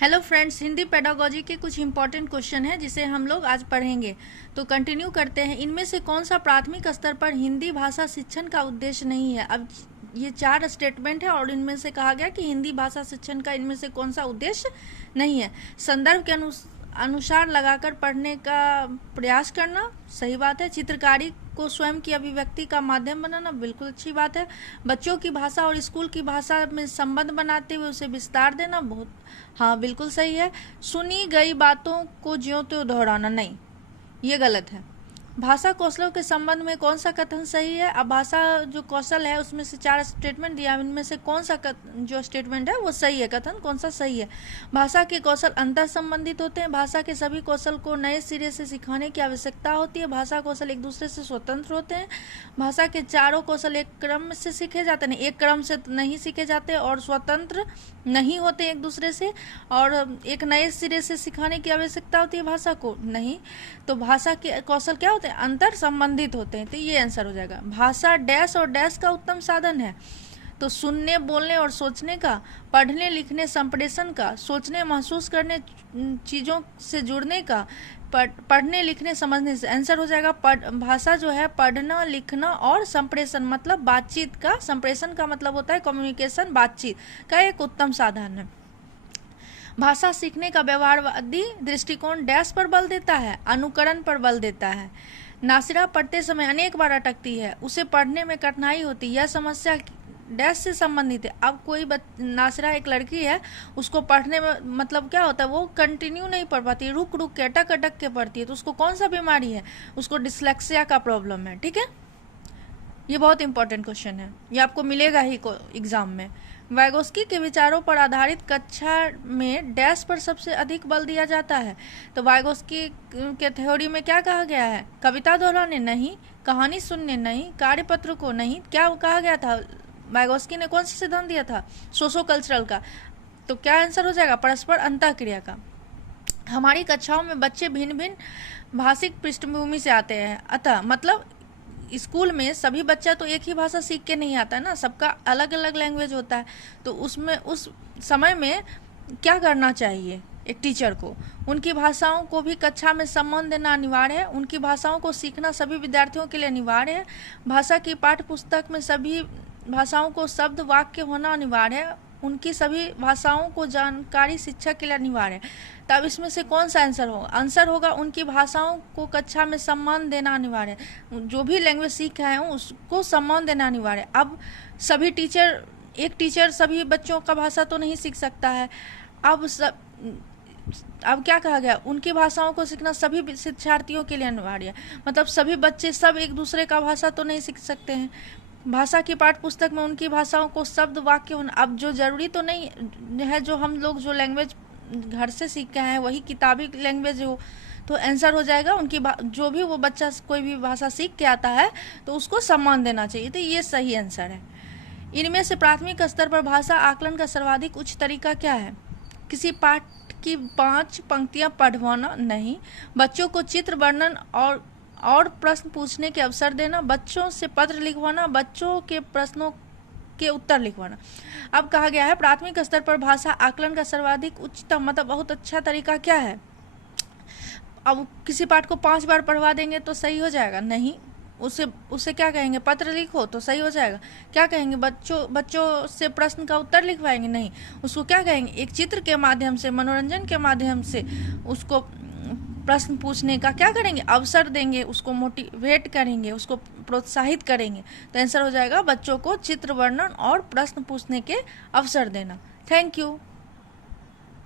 Hello friends, Hindi pedagogy के कुछ important question हैं जिसे हम लोग आज पढ़ेंगे। तो कंटिन्यू करते हैं। इनमें से कौन सा प्राथमिक स्तर पर हिंदी भाषा शिक्षण का उद्देश्य नहीं है? अब ये 4 स्टेटमेंट है और इनमें से कहा गया कि हिंदी भाषा शिक्षण का इनमें से कौन सा उद्देश्य नहीं है। संदर्भ के अनुसार लगाकर पढ़ने का प्रयास करना, सही बात है। चित्रकारी को स्वयं की अभिव्यक्ति का माध्यम बनाना, बिल्कुल अच्छी बात है। बच्चों की भाषा और स्कूल की भाषा में संबंध बनाते हुए उसे विस्तार देना, बहुत हाँ बिल्कुल सही है। सुनी गई बातों को ज्यों त्यों दोहराना, नहीं, ये गलत है। भाषा कौशलों के संबंध में कौन सा कथन सही है? अब भाषा जो कौशल है उसमें से 4 स्टेटमेंट दिया, इनमें से कौन सा जो स्टेटमेंट है वो सही है? कथन कौन सा सही है? भाषा के कौशल अंतर संबंधित होते हैं। भाषा के सभी कौशल को नए सिरे से सिखाने की आवश्यकता होती है। भाषा कौशल एक दूसरे से स्वतंत्र होते हैं। भाषा के चारों कौशल एक क्रम से सीखे जाते हैं, एक क्रम से नहीं सीखे जाते और स्वतंत्र नहीं होते एक दूसरे से, और एक नए सिरे से सिखाने की आवश्यकता होती है भाषा को, नहीं। तो भाषा के कौशल क्या होते हैं? अंतर संबंधित होते हैं। तो ये आंसर हो जाएगा। भाषा डैश और डैश का उत्तम साधन है। तो सुनने, बोलने और सोचने का, पढ़ने, लिखने, संप्रेषण का, सोचने, महसूस करने, चीज़ों से जुड़ने का, पढ़ने, लिखने, समझने से। आंसर हो जाएगा भाषा जो है पढ़ना, लिखना और संप्रेषण मतलब बातचीत का, संप्रेषण का मतलब होता है कम्युनिकेशन, बातचीत का एक उत्तम साधन है। भाषा सीखने का व्यवहारवादी दृष्टिकोण डैश पर बल देता है, अनुकरण पर बल देता है। नासिरा पढ़ते समय अनेक बार अटकती है, उसे पढ़ने में कठिनाई होती है, यह समस्या डैश से संबंधित है। अब कोई नासिरा एक लड़की है, उसको पढ़ने में मतलब क्या होता है, वो कंटिन्यू नहीं पढ़ पाती, रुक रुक के, अटक अटक के पढ़ती है, तो उसको कौन सा बीमारी है? उसको डिस्लेक्सिया का प्रॉब्लम है। ठीक है, ये बहुत इंपॉर्टेंट क्वेश्चन है, ये आपको मिलेगा ही एग्जाम में। वाइगोस्की के विचारों पर आधारित कक्षा में डैश पर सबसे अधिक बल दिया जाता है। तो वाइगोस्की के थ्योरी में क्या कहा गया है? कविता दोहराने नहीं, कहानी सुनने नहीं, कार्यपत्र को नहीं। क्या कहा गया था? वाइगोस्की ने कौन सा सिद्धांत दिया था? सोशो कल्चरल का। तो क्या आंसर हो जाएगा? परस्पर अंतःक्रिया का। हमारी कक्षाओं में बच्चे भिन्न भिन्न भाषिक पृष्ठभूमि से आते हैं, अतः मतलब स्कूल में सभी बच्चा तो एक ही भाषा सीख के नहीं आता है ना, सबका अलग अलग लैंग्वेज होता है। तो उसमें उस समय में क्या करना चाहिए एक टीचर को? उनकी भाषाओं को भी कक्षा में सम्मान देना अनिवार्य है। उनकी भाषाओं को सीखना सभी विद्यार्थियों के लिए अनिवार्य है। भाषा की पाठ्य पुस्तक में सभी भाषाओं को शब्द वाक्य होना अनिवार्य है। उनकी सभी भाषाओं को जानकारी शिक्षा के लिए अनिवार्य है। तब इसमें से कौन सा आंसर होगा? आंसर होगा उनकी भाषाओं को कक्षा में सम्मान देना अनिवार्य है। जो भी लैंग्वेज सीख रहे हैं उसको सम्मान देना अनिवार्य है। अब सभी टीचर, एक टीचर सभी बच्चों का भाषा तो नहीं सीख सकता है। अब क्या कहा गया? उनकी भाषाओं को सीखना सभी शिक्षार्थियों के लिए अनिवार्य है। मतलब सभी बच्चे सब एक दूसरे का भाषा तो नहीं सीख सकते हैं। भाषा की पाठ्य पुस्तक में उनकी भाषाओं को शब्द वाक्य होना, अब जो जरूरी तो नहीं है जो हम लोग जो लैंग्वेज घर से सीख के आए हैं वही किताबी लैंग्वेज हो। तो आंसर हो जाएगा उनकी जो भी वो बच्चा कोई भी भाषा सीख के आता है तो उसको सम्मान देना चाहिए। तो ये सही आंसर है। इनमें से प्राथमिक स्तर पर भाषा आकलन का सर्वाधिक उच्च तरीका क्या है? किसी पाठ की 5 पंक्तियां पढ़वाना, नहीं। बच्चों को चित्र वर्णन और प्रश्न पूछने के अवसर देना, बच्चों से पत्र लिखवाना, बच्चों के प्रश्नों के उत्तर लिखवाना। अब कहा गया है प्राथमिक स्तर पर भाषा आकलन का सर्वाधिक उच्चतम मतलब बहुत अच्छा तरीका क्या है? अब किसी पाठ को 5 बार पढ़वा देंगे तो सही हो जाएगा? नहीं, उसे क्या कहेंगे? पत्र लिखो तो सही हो जाएगा? क्या कहेंगे? बच्चों से प्रश्न का उत्तर लिखवाएंगे? नहीं, उसको क्या कहेंगे? एक चित्र के माध्यम से, मनोरंजन के माध्यम से उसको प्रश्न पूछने का क्या करेंगे? अवसर देंगे, उसको मोटिवेट करेंगे, उसको प्रोत्साहित करेंगे। तो आंसर हो जाएगा बच्चों को चित्र वर्णन और प्रश्न पूछने के अवसर देना। Thank you.